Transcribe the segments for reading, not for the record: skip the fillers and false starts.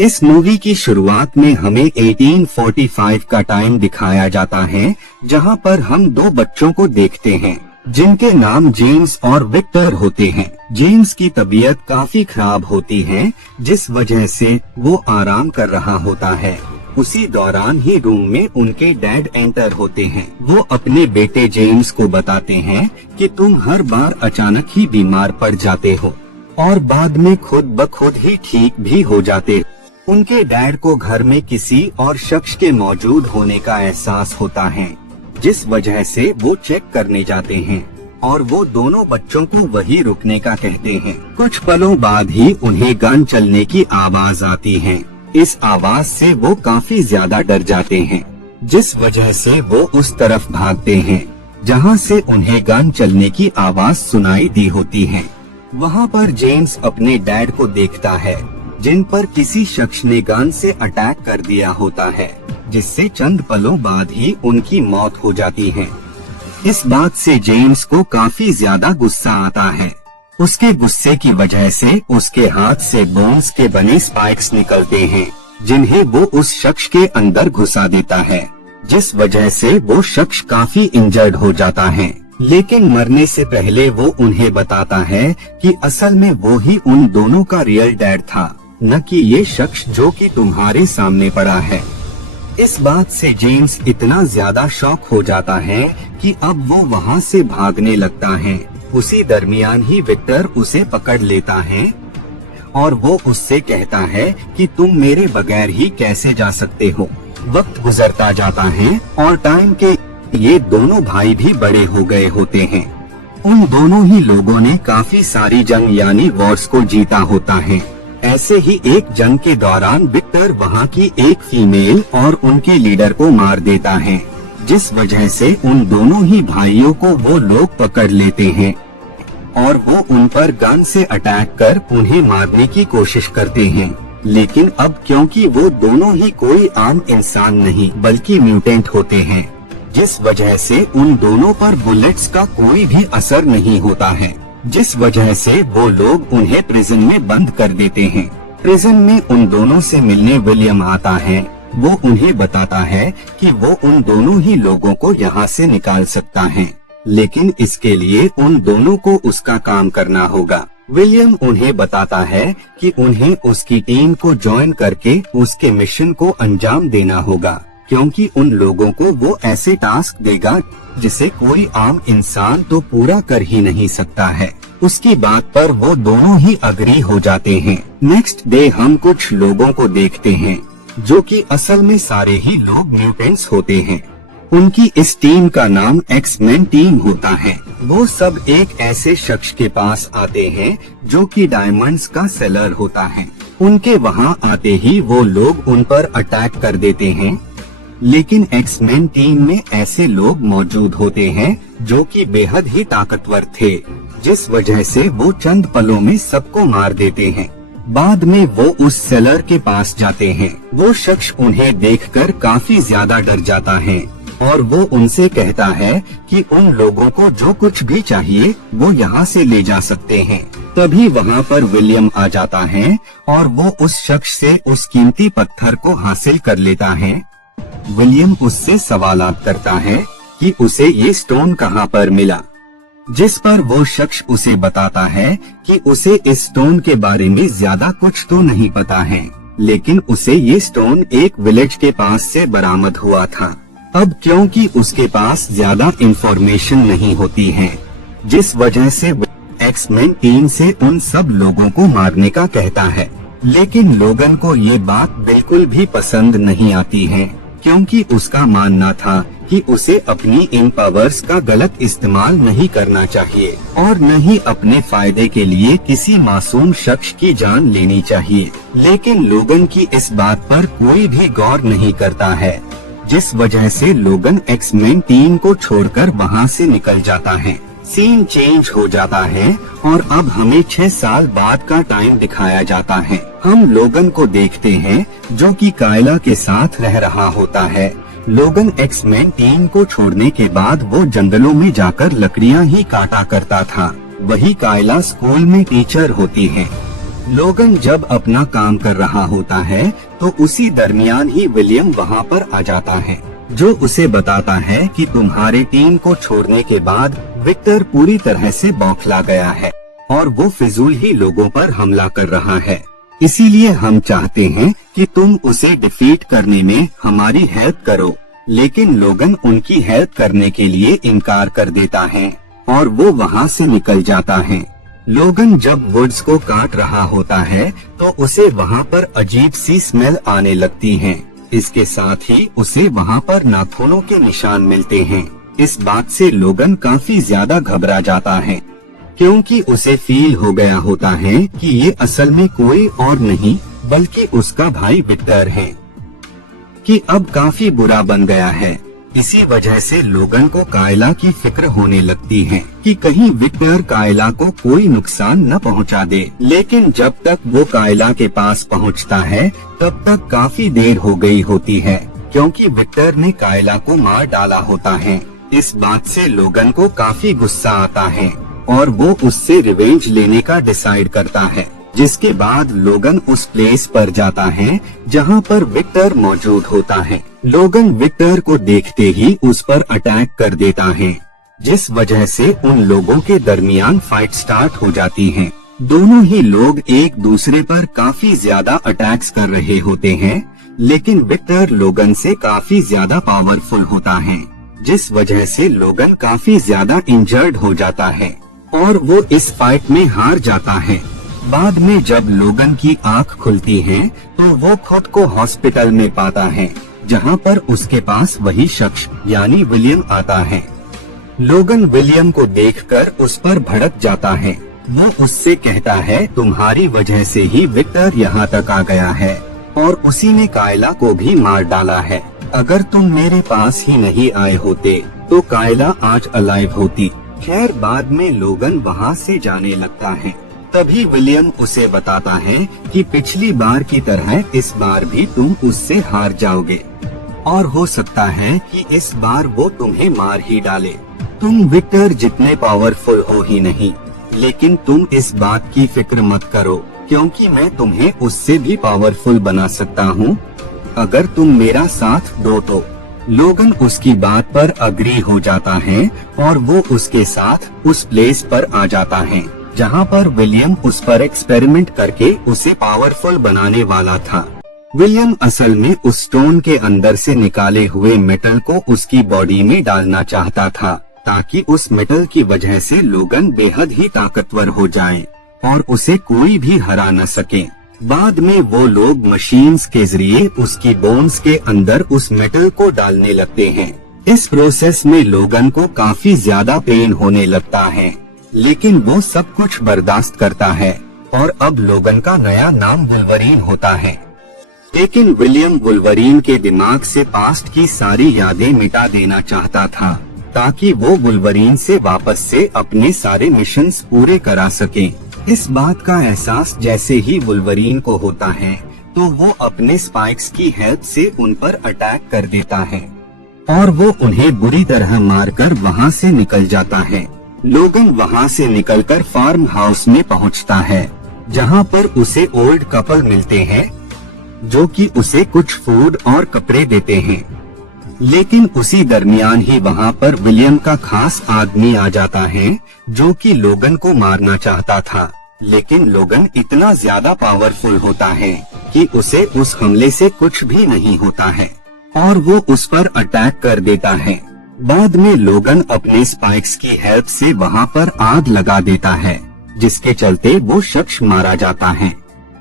इस मूवी की शुरुआत में हमें 1845 का टाइम दिखाया जाता है, जहां पर हम दो बच्चों को देखते हैं जिनके नाम जेम्स और विक्टर होते हैं। जेम्स की तबीयत काफी खराब होती है, जिस वजह से वो आराम कर रहा होता है। उसी दौरान ही रूम में उनके डैड एंटर होते हैं। वो अपने बेटे जेम्स को बताते हैं कि तुम हर बार अचानक ही बीमार पड़ जाते हो और बाद में खुद ब खुद ही ठीक भी हो जाते हो। उनके डैड को घर में किसी और शख्स के मौजूद होने का एहसास होता है, जिस वजह से वो चेक करने जाते हैं और वो दोनों बच्चों को वही रुकने का कहते हैं। कुछ पलों बाद ही उन्हें गन चलने की आवाज आती है। इस आवाज से वो काफी ज्यादा डर जाते हैं, जिस वजह से वो उस तरफ भागते हैं जहां से उन्हें गन चलने की आवाज सुनाई दी होती है। वहां पर जेम्स अपने डैड को देखता है, जिन पर किसी शख्स ने गन से अटैक कर दिया होता है, जिससे चंद पलों बाद ही उनकी मौत हो जाती है। इस बात से जेम्स को काफी ज्यादा गुस्सा आता है। उसके गुस्से की वजह से उसके हाथ से बोन्स के बने स्पाइक्स निकलते हैं, जिन्हें वो उस शख्स के अंदर घुसा देता है, जिस वजह से वो शख्स काफी इंजर्ड हो जाता है। लेकिन मरने से पहले वो उन्हें बताता है कि असल में वो ही उन दोनों का रियल डैड था, न कि ये शख्स जो कि तुम्हारे सामने पड़ा है। इस बात से जेम्स इतना ज्यादा शॉक हो जाता है कि अब वो वहाँ से भागने लगता है। उसी दरमियान ही विक्टर उसे पकड़ लेता है और वो उससे कहता है कि तुम मेरे बगैर ही कैसे जा सकते हो। वक्त गुजरता जाता है और टाइम के ये दोनों भाई भी बड़े हो गए होते हैं। उन दोनों ही लोगों ने काफी सारी जंग यानी वॉर्स को जीता होता है। ऐसे ही एक जंग के दौरान विक्टर वहाँ की एक फीमेल और उनके लीडर को मार देता है, जिस वजह से उन दोनों ही भाइयों को वो लोग पकड़ लेते हैं और वो उन पर गन से अटैक कर उन्हें मारने की कोशिश करते हैं। लेकिन अब क्योंकि वो दोनों ही कोई आम इंसान नहीं बल्कि म्यूटेंट होते हैं, जिस वजह से उन दोनों पर बुलेट्स का कोई भी असर नहीं होता है, जिस वजह से वो लोग उन्हें प्रिजन में बंद कर देते हैं। प्रिजन में उन दोनों से मिलने विलियम आता है। वो उन्हें बताता है कि वो उन दोनों ही लोगों को यहाँ से निकाल सकता है, लेकिन इसके लिए उन दोनों को उसका काम करना होगा। विलियम उन्हें बताता है कि उन्हें उसकी टीम को ज्वाइन करके उसके मिशन को अंजाम देना होगा, क्योंकि उन लोगों को वो ऐसे टास्क देगा जिसे कोई आम इंसान तो पूरा कर ही नहीं सकता है। उसकी बात पर वो दोनों ही अग्री हो जाते हैं। नेक्स्ट डे हम कुछ लोगों को देखते हैं जो कि असल में सारे ही लोग म्यूटेंट्स होते हैं। उनकी इस टीम का नाम एक्स-मैन टीम होता है। वो सब एक ऐसे शख्स के पास आते हैं जो कि डायमंड्स का सेलर होता है। उनके वहाँ आते ही वो लोग उन पर अटैक कर देते हैं, लेकिन एक्स-मैन टीम में ऐसे लोग मौजूद होते हैं जो कि बेहद ही ताकतवर थे, जिस वजह से वो चंद पलों में सबको मार देते हैं। बाद में वो उस सेलर के पास जाते हैं। वो शख्स उन्हें देखकर काफी ज्यादा डर जाता है और वो उनसे कहता है कि उन लोगों को जो कुछ भी चाहिए वो यहाँ से ले जा सकते हैं। तभी वहाँ पर विलियम आ जाता है और वो उस शख्स से उस कीमती पत्थर को हासिल कर लेता है। विलियम उससे सवालात करता है कि उसे ये स्टोन कहाँ पर मिला, जिस पर वो शख्स उसे बताता है कि उसे इस स्टोन के बारे में ज्यादा कुछ तो नहीं पता है, लेकिन उसे ये स्टोन एक विलेज के पास से बरामद हुआ था। अब क्योंकि उसके पास ज्यादा इंफॉर्मेशन नहीं होती है, जिस वजह से एक्स-मैन टीम से उन सब लोगों को मारने का कहता है। लेकिन लोगन को ये बात बिल्कुल भी पसंद नहीं आती है, क्योंकि उसका मानना था कि उसे अपनी इन पावर्स का गलत इस्तेमाल नहीं करना चाहिए और न ही अपने फायदे के लिए किसी मासूम शख्स की जान लेनी चाहिए। लेकिन लोगन की इस बात पर कोई भी गौर नहीं करता है, जिस वजह से लोगन एक्स-मैन टीम को छोड़कर वहां से निकल जाता है। सीन चेंज हो जाता है और अब हमें 6 साल बाद का टाइम दिखाया जाता है। हम लोगन को देखते हैं जो कि कायला के साथ रह रहा होता है। लोगन एक्स-मैन टीम को छोड़ने के बाद वो जंगलों में जाकर लकड़ियां ही काटा करता था। वही कायला स्कूल में टीचर होती है। लोगन जब अपना काम कर रहा होता है तो उसी दरमियान ही विलियम वहाँ पर आ जाता है, जो उसे बताता है कि तुम्हारे टीम को छोड़ने के बाद विक्टर पूरी तरह से बौखला गया है और वो फिजूल ही लोगों पर हमला कर रहा है। इसीलिए हम चाहते हैं कि तुम उसे डिफीट करने में हमारी हेल्प करो। लेकिन लोगन उनकी हेल्प करने के लिए इनकार कर देता है और वो वहाँ से निकल जाता है। लोगन जब वुड्स को काट रहा होता है तो उसे वहाँ पर अजीब सी स्मेल आने लगती है। इसके साथ ही उसे वहाँ पर नाखूनों के निशान मिलते हैं। इस बात से लोगन काफी ज्यादा घबरा जाता है, क्योंकि उसे फील हो गया होता है कि ये असल में कोई और नहीं बल्कि उसका भाई विक्टर है, कि अब काफी बुरा बन गया है। इसी वजह से लोगन को कायला की फिक्र होने लगती है कि कहीं विक्टर कायला को कोई नुकसान न पहुंचा दे। लेकिन जब तक वो कायला के पास पहुंचता है तब तक काफी देर हो गई होती है, क्योंकि विक्टर ने कायला को मार डाला होता है। इस बात से लोगन को काफी गुस्सा आता है और वो उससे रिवेंज लेने का डिसाइड करता है। जिसके बाद लोगन उस प्लेस पर जाता है जहाँ पर विक्टर मौजूद होता है। लोगन विक्टर को देखते ही उस पर अटैक कर देता है, जिस वजह से उन लोगों के दरमियान फाइट स्टार्ट हो जाती है। दोनों ही लोग एक दूसरे पर काफी ज्यादा अटैक्स कर रहे होते हैं, लेकिन विक्टर लोगन से काफी ज्यादा पावरफुल होता है, जिस वजह से लोगन काफी ज्यादा इंजर्ड हो जाता है और वो इस फाइट में हार जाता है। बाद में जब लोगन की आंख खुलती है तो वो खुद को हॉस्पिटल में पाता है, जहां पर उसके पास वही शख्स यानी विलियम आता है। लोगन विलियम को देखकर उस पर भड़क जाता है। वो उससे कहता है, तुम्हारी वजह से ही विक्टर यहाँ तक आ गया है और उसी ने कायला को भी मार डाला है। अगर तुम मेरे पास ही नहीं आए होते तो कायला आज अलाइव होती। खैर बाद में लोगन वहाँ से जाने लगता है। तभी विलियम उसे बताता है कि पिछली बार की तरह इस बार भी तुम उससे हार जाओगे और हो सकता है कि इस बार वो तुम्हें मार ही डाले। तुम विक्टर जितने पावरफुल हो ही नहीं, लेकिन तुम इस बात की फिक्र मत करो, क्योंकि मैं तुम्हें उससे भी पावरफुल बना सकता हूँ अगर तुम मेरा साथ दो तो। लोगन उसकी बात पर अग्री हो जाता है और वो उसके साथ उस प्लेस पर आ जाता है जहाँ पर विलियम उस पर एक्सपेरिमेंट करके उसे पावरफुल बनाने वाला था। विलियम असल में उस स्टोन के अंदर से निकाले हुए मेटल को उसकी बॉडी में डालना चाहता था, ताकि उस मेटल की वजह से लोगन बेहद ही ताकतवर हो जाए और उसे कोई भी हरा न सके। बाद में वो लोग मशीन्स के जरिए उसकी बोन्स के अंदर उस मेटल को डालने लगते हैं। इस प्रोसेस में लोगन को काफी ज्यादा पेन होने लगता है, लेकिन वो सब कुछ बर्दाश्त करता है और अब लोगन का नया नाम वुल्वरीन होता है। लेकिन विलियम वुल्वरीन के दिमाग से पास्ट की सारी यादें मिटा देना चाहता था, ताकि वो वुल्वरीन से वापस से अपने सारे मिशंस पूरे करा सके। इस बात का एहसास जैसे ही वुल्वरीन को होता है तो वो अपने स्पाइक्स की हेल्प से उन पर अटैक कर देता है और वो उन्हें बुरी तरह मारकर वहाँ से निकल जाता है। लोगन वहाँ से निकलकर फार्म हाउस में पहुँचता है, जहाँ पर उसे ओल्ड कपल मिलते हैं जो कि उसे कुछ फूड और कपड़े देते हैं। लेकिन उसी दरमियान ही वहाँ पर विलियम का खास आदमी आ जाता है जो कि लोगन को मारना चाहता था, लेकिन लोगन इतना ज्यादा पावरफुल होता है कि उसे उस हमले से कुछ भी नहीं होता है और वो उस पर अटैक कर देता है। बाद में लोगन अपने स्पाइक्स की हेल्प से वहाँ पर आग लगा देता है, जिसके चलते वो शख्स मारा जाता है।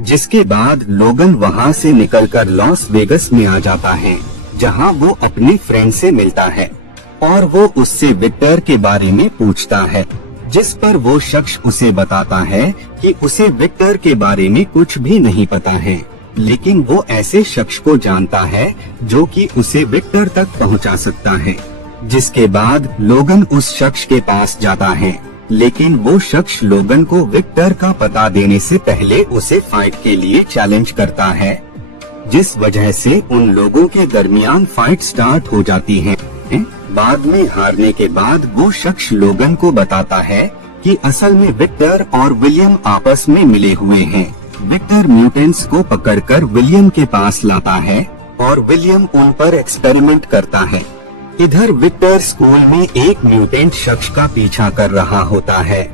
जिसके बाद लोगन वहाँ से निकलकर लॉस वेगस में आ जाता है, जहाँ वो अपने फ्रेंड से मिलता है और वो उससे विक्टर के बारे में पूछता है, जिस पर वो शख्स उसे बताता है कि उसे विक्टर के बारे में कुछ भी नहीं पता है, लेकिन वो ऐसे शख्स को जानता है जो कि उसे विक्टर तक पहुंचा सकता है। जिसके बाद लोगन उस शख्स के पास जाता है, लेकिन वो शख्स लोगन को विक्टर का पता देने से पहले उसे फाइट के लिए चैलेंज करता है, जिस वजह से उन लोगों के दरमियान फाइट स्टार्ट हो जाती है। बाद में हारने के बाद वो शख्स लोगन को बताता है कि असल में विक्टर और विलियम आपस में मिले हुए हैं विक्टर म्यूटेंट्स को पकड़कर विलियम के पास लाता है और विलियम उन पर एक्सपेरिमेंट करता है। इधर विक्टर स्कूल में एक म्यूटेंट शख्स का पीछा कर रहा होता है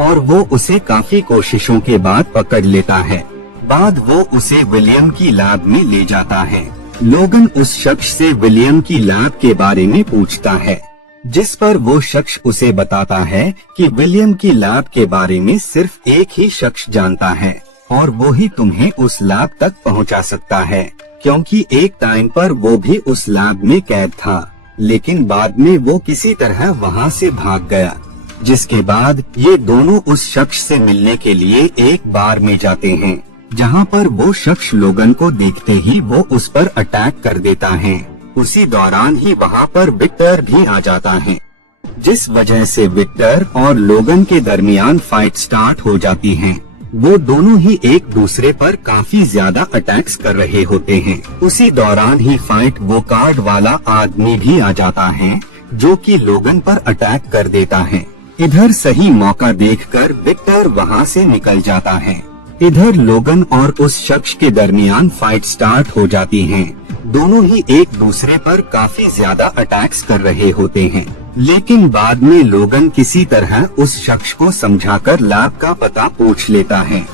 और वो उसे काफी कोशिशों के बाद पकड़ लेता है। बाद वो उसे विलियम की लैब में ले जाता है। लोगन उस शख्स से विलियम की लैब के बारे में पूछता है, जिस पर वो शख्स उसे बताता है कि विलियम की लैब के बारे में सिर्फ एक ही शख्स जानता है और वो ही तुम्हें उस लैब तक पहुंचा सकता है, क्योंकि एक टाइम पर वो भी उस लैब में कैद था, लेकिन बाद में वो किसी तरह वहां से भाग गया। जिसके बाद ये दोनों उस शख्स से मिलने के लिए एक बार में जाते हैं, जहां पर वो शख्स लोगन को देखते ही वो उस पर अटैक कर देता है। उसी दौरान ही वहां पर विक्टर भी आ जाता है, जिस वजह से विक्टर और लोगन के दरमियान फाइट स्टार्ट हो जाती है। वो दोनों ही एक दूसरे पर काफी ज्यादा अटैक्स कर रहे होते हैं। उसी दौरान ही फाइट वो कार्ड वाला आदमी भी आ जाता है, जो कि लोगन पर अटैक कर देता है। इधर सही मौका देखकर विक्टर वहां से निकल जाता है। इधर लोगन और उस शख्स के दरमियान फाइट स्टार्ट हो जाती है। दोनों ही एक दूसरे पर काफी ज्यादा अटैक्स कर रहे होते हैं, लेकिन बाद में लोगन किसी तरह उस शख्स को समझाकर लैब का पता पूछ लेता है,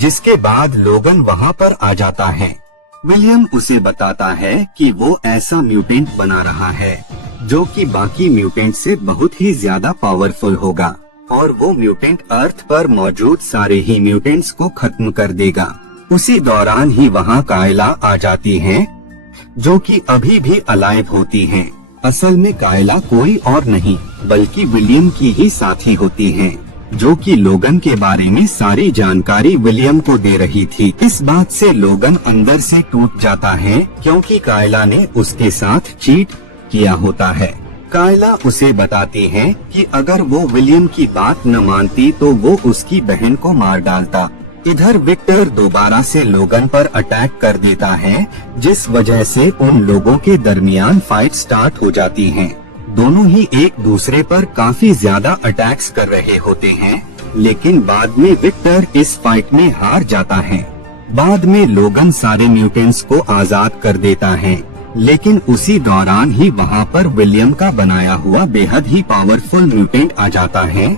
जिसके बाद लोगन वहां पर आ जाता है। विलियम उसे बताता है कि वो ऐसा म्यूटेंट बना रहा है जो कि बाकी म्यूटेंट से बहुत ही ज्यादा पावरफुल होगा और वो म्यूटेंट अर्थ पर मौजूद सारे ही म्यूटेंट्स को खत्म कर देगा। उसी दौरान ही वहां कायला आ जाती है, जो कि अभी भी अलाइव होती हैं। असल में कायला कोई और नहीं बल्कि विलियम की ही साथी होती हैं, जो कि लोगन के बारे में सारी जानकारी विलियम को दे रही थी। इस बात से लोगन अंदर से टूट जाता है, क्योंकि कायला ने उसके साथ चीट किया होता है। कायला उसे बताती है कि अगर वो विलियम की बात न मानती तो वो उसकी बहन को मार डालता। इधर विक्टर दोबारा से लोगन पर अटैक कर देता है, जिस वजह से उन लोगों के दरमियान फाइट स्टार्ट हो जाती है। दोनों ही एक दूसरे पर काफी ज्यादा अटैक्स कर रहे होते हैं, लेकिन बाद में विक्टर इस फाइट में हार जाता है। बाद में लोगन सारे म्यूटेंट्स को आजाद कर देता है, लेकिन उसी दौरान ही वहां पर विलियम का बनाया हुआ बेहद ही पावरफुल म्यूटेंट आ जाता है,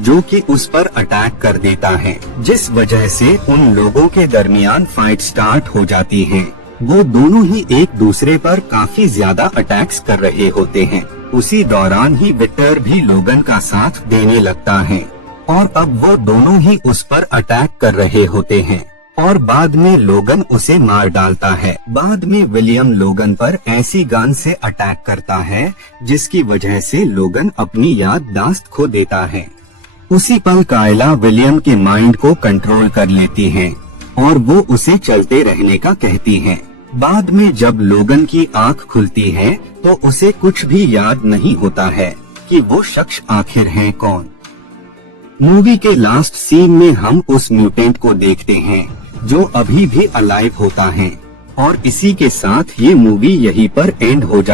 जो कि उस पर अटैक कर देता है, जिस वजह से उन लोगों के दरमियान फाइट स्टार्ट हो जाती है। वो दोनों ही एक दूसरे पर काफी ज्यादा अटैक्स कर रहे होते हैं। उसी दौरान ही विक्टर भी लोगन का साथ देने लगता है और अब वो दोनों ही उस पर अटैक कर रहे होते हैं और बाद में लोगन उसे मार डालता है। बाद में विलियम लोगन पर ऐसी गन से अटैक करता है, जिसकी वजह से लोगन अपनी याददाश्त खो देता है। उसी पल कायला विलियम के माइंड को कंट्रोल कर लेती है और वो उसे चलते रहने का कहती है। बाद में जब लोगन की आंख खुलती है तो उसे कुछ भी याद नहीं होता है कि वो शख्स आखिर है कौन। मूवी के लास्ट सीन में हम उस म्यूटेंट को देखते हैं, जो अभी भी अलाइव होता है और इसी के साथ ये मूवी यहीं पर एंड हो जाती है।